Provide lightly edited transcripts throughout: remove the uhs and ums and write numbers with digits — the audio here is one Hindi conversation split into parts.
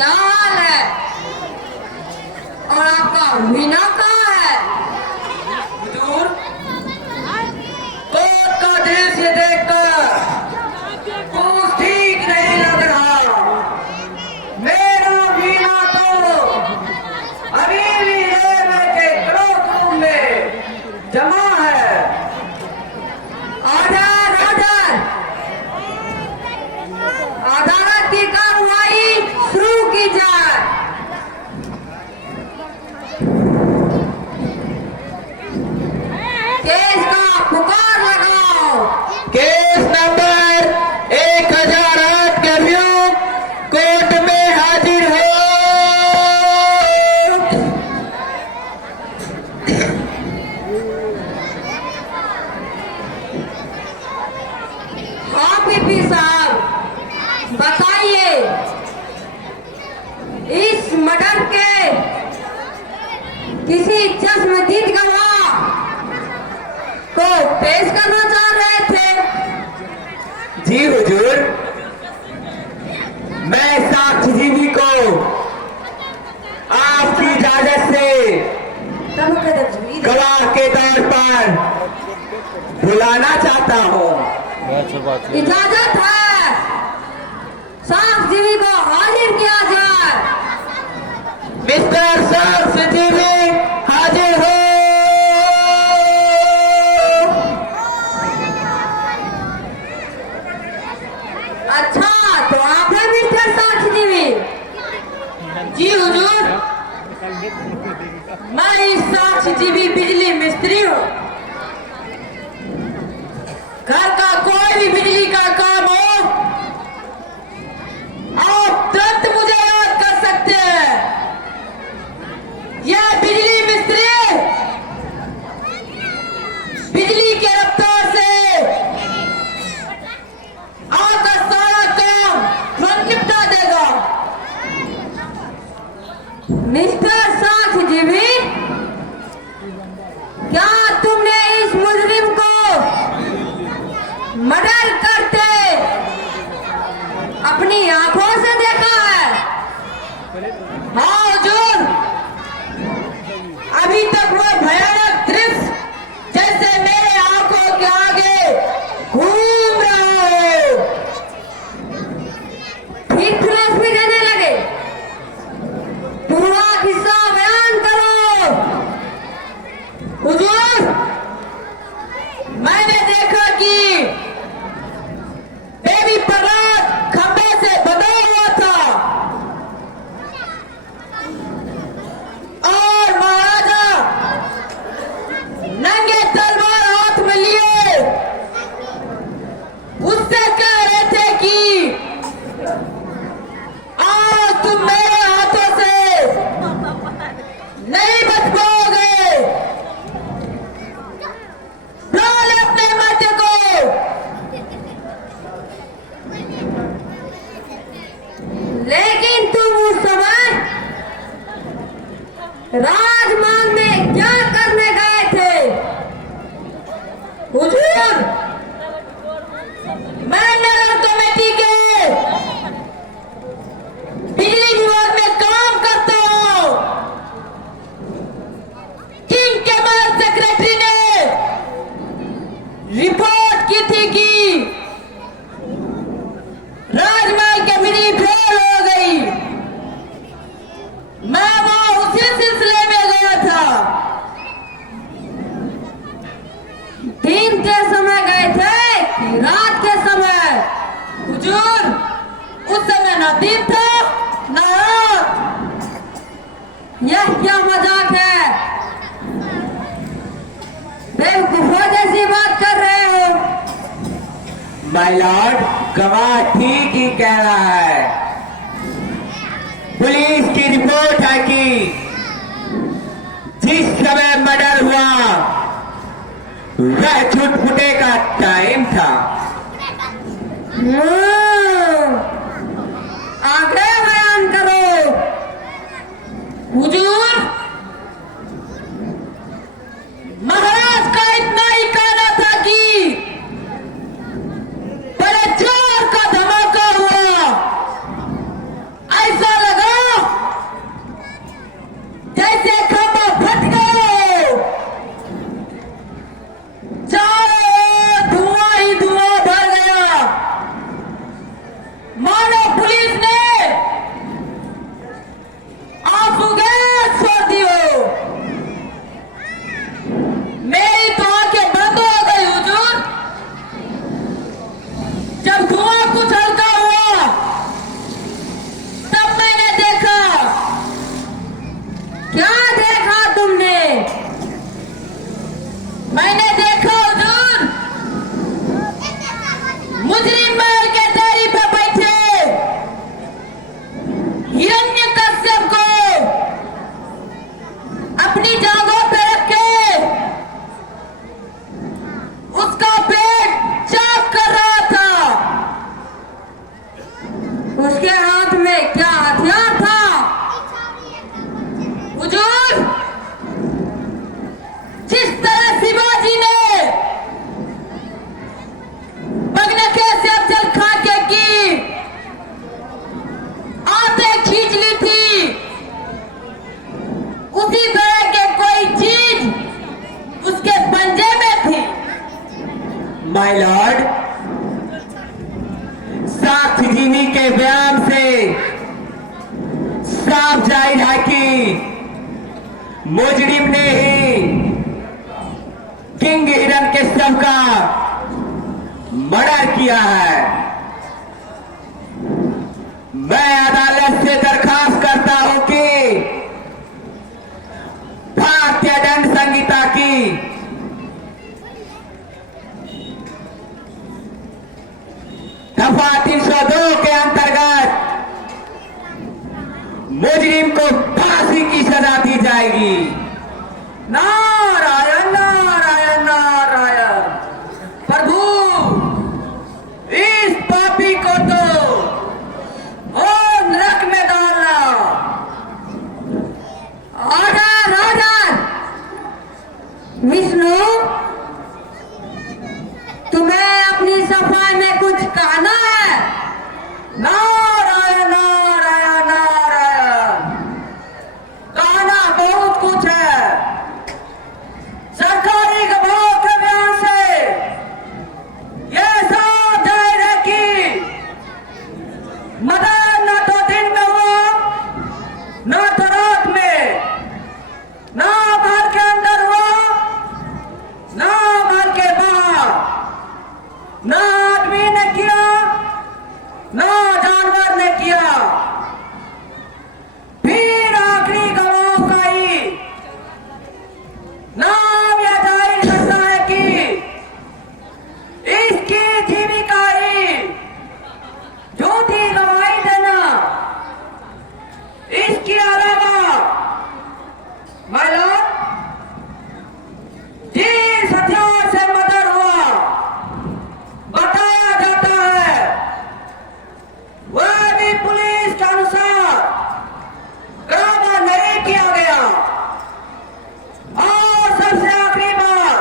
क्या हाल है? और आपका मीना कहाँ है? हुजूर, कोर्ट का दृश्य देखकर कुछ ठीक नहीं लग रहा। मेरा मीना तो अभी भी रेलवे के क्लासरूम में जमा है। ऑर्डर ऑर्डर, अदालत की कार्रवाई शुरू की जाए। केस का पुकार लगाओ। केस नंबर 1008 के अभियुक्त कोर्ट में हाजिर हो। हाँ पीपी साहब, बताइए, इस मर्डर के किसी चश्मदीद गवाह को पेश करना चाह रहे थे। जी हुजूर, मैं साक्षीजीवी को आपकी इजाजत से गवाह के तौर पर बुलाना चाहता हूँ। इजाजत है, साक्षीजीवी को हाजिर किया जाए। मिस्टर साक्षीजीवी हाजिर हो। अच्छा, तो आप हैं मिस्टर साक्षीजीवी? जी हुजूर, मैं इस साक्षीजीवी बिजली मिस्त्री हूँ। घर का कोई भी बिजली का काम हो, आप तुरंत मुझे याद कर सकते हैं। यह बिजली मिस्त्री बिजली के रफ्तार से आपका सारा काम तुरंत निपटा देगा। मिस्टर साक्षीजीवी, क्या तुमने इस मुजरिम को मर्डर करते अपनी आंखों से देखा है? हाँ हुजूर, अभी तक वो भयानक दृश्य जैसे मेरे आंखों के आगे घूम रहा है। ठीक फ्लैश में देने लगे, पूरा किस्सा बयान करो। हुजूर, मैंने देखा कि बेबी प्रहलाद खंभे से बंधा हुआ था और महाराजा नंगे तलवार हाथ में लिए उससे कह रहे थे कि आज तुम मेरे हाथों से नहीं बच पाओगे। डाल अपने मर्द को। लेकिन तुम उस समय राजमहल में क्या करने गए थे? हुजूर, मैं नगर कमेटी के बिजली विभाग में काम करता हूँ। किंग के महल सेक्रेटरी ने रिपोर्ट की थी कि राजमहल की बिजली फेल हो गई। मैं वहां उसी सिलसिले में गया था। दिन के समय गए थे कि रात के समय? हुजूर, उस समय न दिन था न रात। यह क्या मजाक है? बेवकूफों जैसी बात कर रहे हो। माय लॉर्ड, गवाह ठीक ही कह रहा है। पुलिस की रिपोर्ट है कि जिस समय मर्डर हुआ वह छुटपुटे का टाइम था। आगे बयान करो। हुजूर, महाराज का इतना ही कहना था कि बड़े जोर का धमाका हुआ। ऐसा लगा उसके हाथ में क्या हथियार था? हुजूर, जिस तरह शिवाजी ने बगनके से अफजल खां के की आते खींच ली थी, उसी तरह के कोई चीज उसके पंजे में थी। माय लॉर्ड, साक्ष्य जीनी के बयान से साफ जाहिर है कि मुजरिम ने ही किंग हिरण्यकश्यप का मर्डर किया है। मैं अदालत से दरखास्त करता हूं कि भारतीय दंड संहिता की 302 के अंतर्गत मुजरिम को फांसी की सजा दी जाएगी। नारायण नारायण नारायण। प्रभु, इस पापी को तो और नरक में डालना। Order order. विष्णु, तुम्हें अपनी सफाई में कुछ कहना है? नारायण नारायण नारायण। कहना बहुत कुछ है। सरकारी गवाहों के बयान से यह साफ जाहिर है कि मदन न तो दिन में हुआ, न तो रात में, न घर के अंदर हुआ, न घर के बाहर। न आदमी ने किया, न जानवर ने किया। फिर आखिरी गवाह का ही नाम यह जाहिर करता है कि इसकी जीविका ही झूठी गवाही देना। इसके अलावा माय लॉर्ड, जिस हथियार से मर्डर हुआ बताया जाता है, वह भी पुलिस के अनुसार बराबर नहीं किया गया। और सबसे आखिरी बात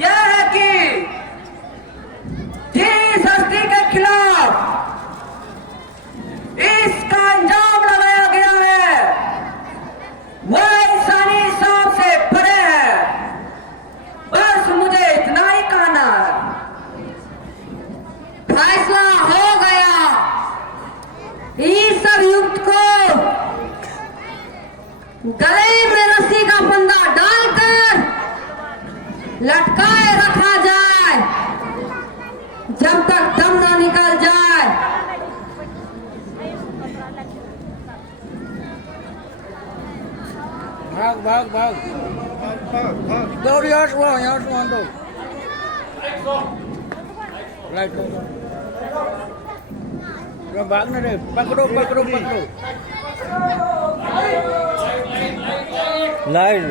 यह है कि जिस हस्ती के खिलाफ इसका अंजाम लगाया गया है, वह इंसानी हिसाब से परे है। बस मुझे इतना ही कहना है। फैसला हो गया। इस सब युक्त को गले में रस्सी का फंदा डालकर लटकाए रखा जाए जब तक दम ना निकल जाए। भाग भाग भाग दौड़ यहाँ से दो राइट भागने रे पकड़ो पकड़ो पकड़ो लाइट